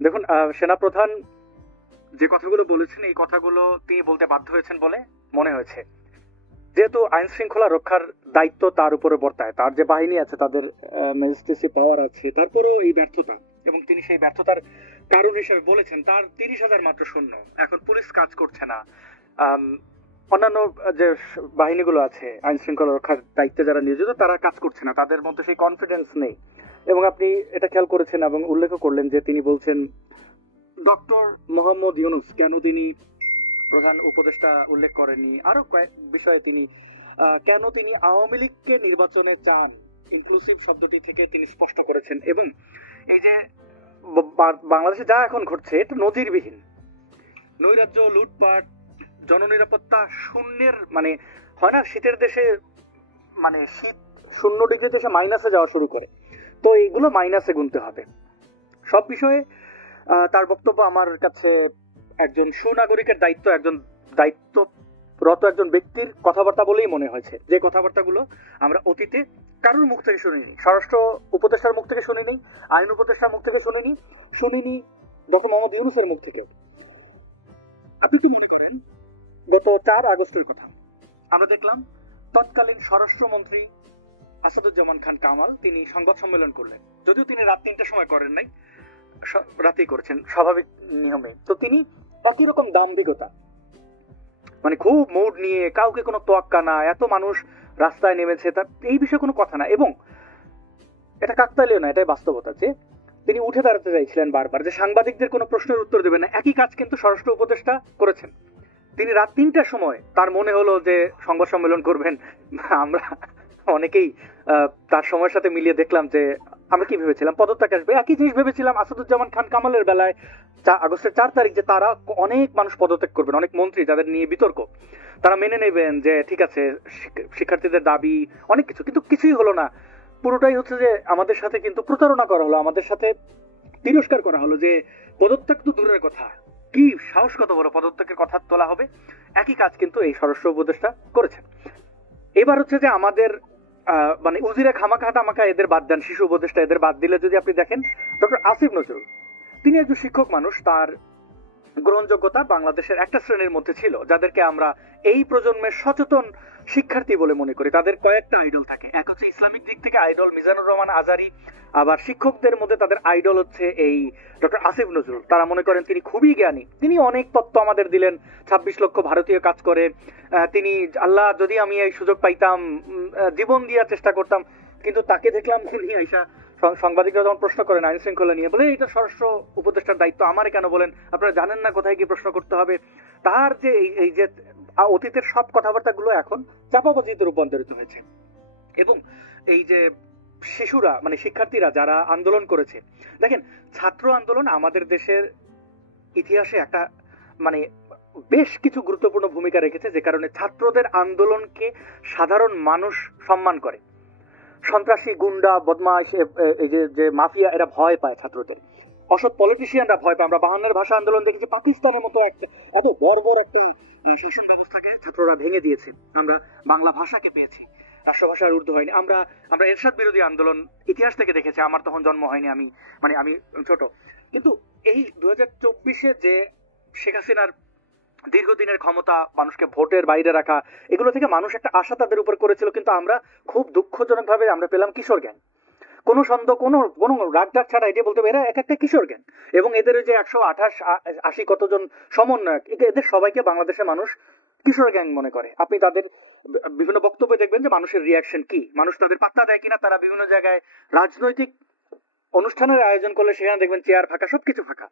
দেখুন, সেনাপ্রধান যে কথাগুলো বলেছেন এই কথাগুলো তিনি বলতে বাধ্য হয়েছেন বলে মনে হয়েছে। যেহেতু আইন শৃঙ্খলা রক্ষার দায়িত্ব তার উপরে বর্তায়, তার যে বাহিনী আছে তাদের ম্যাজিস্ট্রেসি পাওয়ার আছে, তারপরেও এই ব্যর্থতা, এবং তিনি সেই ব্যর্থতার কারণ হিসেবে বলেছেন তার 30,000 মাত্র সৈন্য, এখন পুলিশ কাজ করছে না, অন্যান্য যে বাহিনীগুলো আছে আইন শৃঙ্খলা রক্ষার দায়িত্বে যারা নিয়োজিত তারা কাজ করছে না, তাদের মধ্যে সেই কনফিডেন্স নেই। এবং আপনি এটা খেয়াল করেছেন এবং উল্লেখ করলেন যে তিনি বলছেন ডক্টর মোহাম্মদ ইউনুস কেন তিনি প্রধান উপদেষ্টা উল্লেখ করেননি, আরো কয়েক বিষয়ে তিনি কেন তিনি আওয়ামী লীগকে নির্বাচনে চান, ইনক্লুসিভ শব্দটি থেকে তিনি স্পষ্ট করেছেন। এবং এই যে বাংলাদেশে যা এখন ঘটছে এটা নজিরবিহীন, নৈরাজ্য, লুটপাট, জননিরাপত্তা শূন্যের, মানে হয় না শীতের দেশে, মানে শীত 0 ডিগ্রিতে এসে মাইনাসে যাওয়া শুরু করে, তো এইগুলো মাইনাসে গুনতে হবে। সব বিষয়ে তার বক্তব্য আমার কাছে একজন সুনাগরিকের দায়িত্বরত একজন ব্যক্তির কথাবার্তা বলেই মনে হয়েছে, যে কথাবার্তাগুলো আমরা অতীতে কারোর মুখ থেকে শুনিনি, স্বরাষ্ট্র উপদেষ্টার মুখ থেকে শুনিনি, আইন উপদেষ্টার মুখ থেকে শুনিনি ডক্টর মোহাম্মদ ইউনুসের মুখ থেকে। আপনি কি মনে করেন গত 4 আগস্টের কথা আমরা দেখলাম তৎকালীন স্বরাষ্ট্রমন্ত্রী আসাদুজ্জামান খান কামাল তিনি সংবাদ সম্মেলন করলেন, যদিও তিনি রাত 3টার সময় করেন নাই, রাতেই করেছেন স্বাভাবিক নিয়মে, তো তিনি একই রকম দাম্ভিকতা, মানে খুব মুড নিয়ে, কাউকে কোনো তোয়াক্কা না, এত মানুষ রাস্তায় নেমেছে, তার এই বিষয়ে কোনো কথা না, এবং এটা কাকতালীয় না, এটাই বাস্তবতা যে তিনি উঠে দাঁড়াতে চাইছিলেন বারবার, যে সাংবাদিকদের কোনো প্রশ্নের উত্তর দেবেন না, একই কাজ কিন্তু স্বরাষ্ট্র উপদেষ্টা করেছেন। তিনি রাত 3টার সময় তার মনে হলো যে সংবাদ সম্মেলন করবেন, আমরা অনেকেই তার সময়ের সাথে মিলিয়ে দেখলাম যে আমরা কি ভেবেছিলাম পদত্যাগ আসবে, একই জিনিস ভেবেছিলাম আসাদুজ্জামান খান কামালের বেলায় আগস্টের 4 তারিখ, যে তারা অনেক মানুষ পদত্যাগ করবেন, অনেক মন্ত্রী যাদের নিয়ে বিতর্ক, তারা মেনে নেবেন যে ঠিক আছে শিক্ষার্থীদের দাবি অনেক কিছু, কিন্তু কিছুই হলো না। পুরোটাই হচ্ছে যে আমাদের সাথে কিন্তু প্রতারণা করা হলো, আমাদের সাথে তিরস্কার করা হলো, যে পদত্যাগ তো দূরের কথা, কি সাহস কত বড় পদত্যাগের কথা তোলা হবে। একই কাজ কিন্তু এই স্বরাষ্ট্র উপদেষ্টা করেছেন। এবার হচ্ছে যে আমাদের মানে উজিরে খামাখা টামাখা এদের বাদ দেন, শিশু উপদেষ্টা এদের বাদ দিলে যদি আপনি দেখেন ডক্টর আসিফ নজরুল, তিনি একজন শিক্ষক মানুষ, তার গ্রহণযোগ্যতা বাংলাদেশের একটা শ্রেণীর মধ্যে ছিল, যাদেরকে আমরা এই প্রজন্মের সচেতন শিক্ষার্থী বলে মনে করি। তাদের কয়েকটা আইডল থাকে, এক হচ্ছে ইসলামিক দিক থেকে আইডল মিজানুর রহমান আজারি, আবার শিক্ষকদের মধ্যে তাদের আইডল হচ্ছে এই ডক্টর আসিফ নজরুল। তারা মনে করেন তিনি খুবই জ্ঞানী, তিনি অনেক তত্ত্ব আমাদের দিলেন, 26 লক্ষ ভারতীয় কাজ করে, তিনি আল্লাহ যদি আমি এই সুযোগ পাইতাম জীবন দেওয়ার চেষ্টা করতাম। কিন্তু তাকে দেখলাম উনি আইসা সাংবাদিকরা যখন প্রশ্ন করেন আইন শৃঙ্খলা নিয়ে, বলে এটা স্বরাষ্ট্র উপদেষ্টার দায়িত্ব, আমারে কেন বলেন, আপনারা জানেন না কোথায় গিয়ে প্রশ্ন করতে হবে। তার যে এই যে অতীতের সব কথাবার্তাগুলো এখন চাপাবাজিতে রূপান্তরিত হয়েছে। এবং এই যে শিশুরা, মানে শিক্ষার্থীরা যারা আন্দোলন করেছে, দেখেন ছাত্র আন্দোলন আমাদের দেশের ইতিহাসে একটা মানে বেশ কিছু গুরুত্বপূর্ণ ভূমিকা রেখেছে, যে কারণে ছাত্রদের আন্দোলনকে সাধারণ মানুষ সম্মান করে। সন্ত্রাসী, গুন্ডা, বদমাশ, এই যে মাফিয়া, এরা ভয় পায় ছাত্রদের, অসৎ পলিটিশিয়ানরা ভয় পায়। আমরা 52-এর ভাষা আন্দোলন দেখেছি, পাকিস্তানের মতো একটা এত বর্বর একটা শাসন ব্যবস্থাকে ছাত্ররা ভেঙে দিয়েছে, আমরা বাংলা ভাষাকে পেয়েছি, রাষ্ট্রভাষার ঊর্ধ্ব হয়নি। আমরা এরশাদ বিরোধী আন্দোলন ইতিহাস থেকে দেখেছি, আমার তখন জন্ম হয়নি, আমি ছোট। কিন্তু এই 2024-এ যে শেখ হাসিনার দীর্ঘদিনের ক্ষমতা, মানুষকে ভোটের বাইরে রাখা, এগুলো থেকে মানুষ একটা আশা তাদের উপর করেছিল, কিন্তু আমরা খুব দুঃখজনক ভাবে আমরা পেলাম কিশোর গ্যাং। কোনো সন্দেহ, কোনো রাগ ডাক ছাড়া এটা বলতে হবে এরা এক একটা কিশোর গ্যাং। এবং এদের ওই যে 180 কতজন সমন্বয়ক, এদের সবাইকে বাংলাদেশের মানুষ কিশোর গ্যাং মনে করে। আপনি তাদের বিভিন্ন বক্তব্যে দেখবেন যে মানুষের রিয়াকশন কি, মানুষ তাদের পাত্তা দেয় কিনা। তারা বিভিন্ন জায়গায় রাজনৈতিক অনুষ্ঠানের আয়োজন করলে সেখানে দেখবেন চেয়ার ফাঁকা, সবকিছু ফাঁকা,